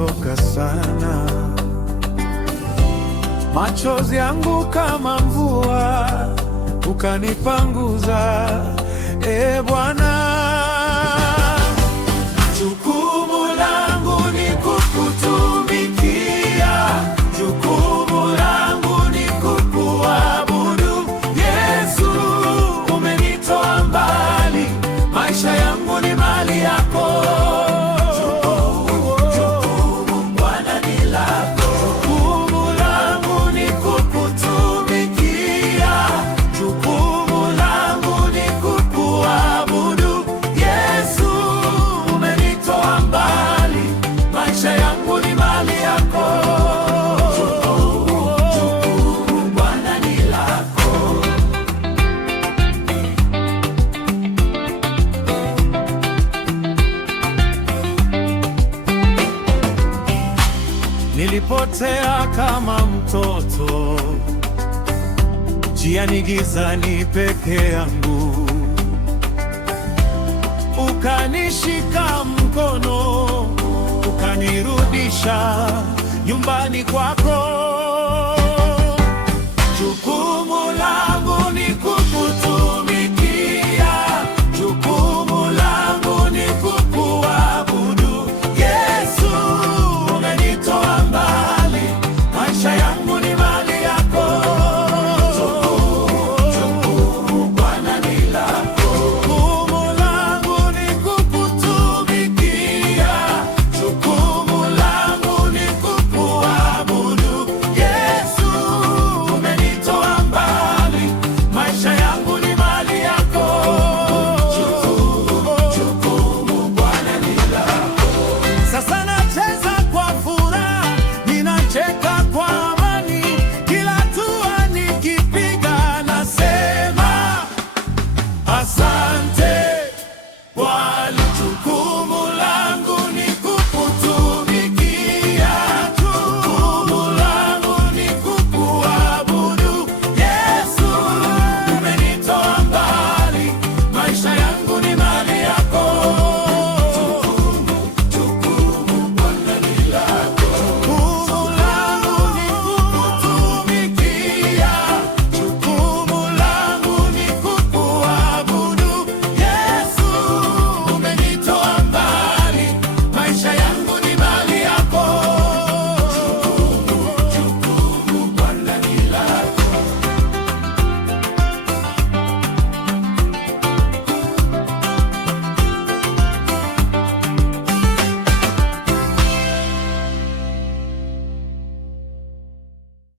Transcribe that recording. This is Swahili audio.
nimechoka sana, machozi yangu kama mvua ukanipanguza. E Bwana, jukumu langu ni kukutumikia, jukumu langu ni kukuabudu. Yesu, umenitoa mbali, maisha yangu ni mali yako. Nilipotea kama mtoto, njiani gizani peke yangu, ukanishika mkono, ukanirudisha nyumbani kwako.